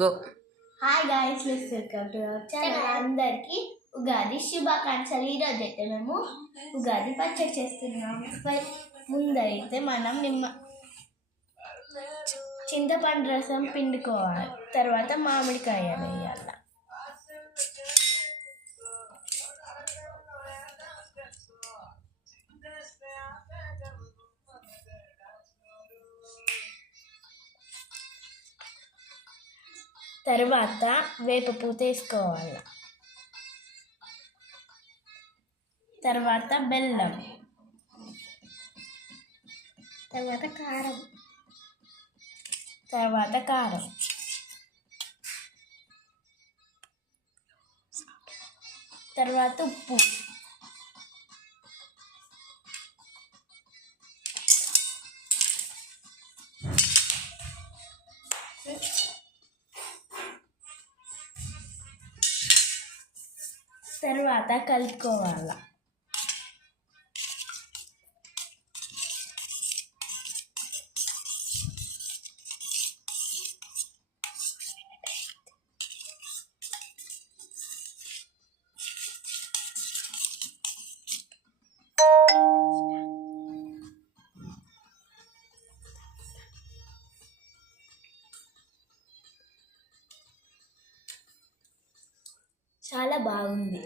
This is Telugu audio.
Go. Hi guys, welcome to our channel. అందరికీ ఉగాది శుభాకాంక్షలు. ఈరోజు అయితే మేము ఉగాది పచ్చడి చేస్తున్నాం. ముందైతే మనం చింతపండు రసం పిండుకోవాలి. తర్వాత మామిడికాయ వేయాలి. తర్వాత వేప పూత వేసుకోవాలి. తర్వాత బెల్లం, తర్వాత కారం, తర్వాత ఉప్పు, తర్వాత కలుపుకోవాలి. చాలా బాగుంది.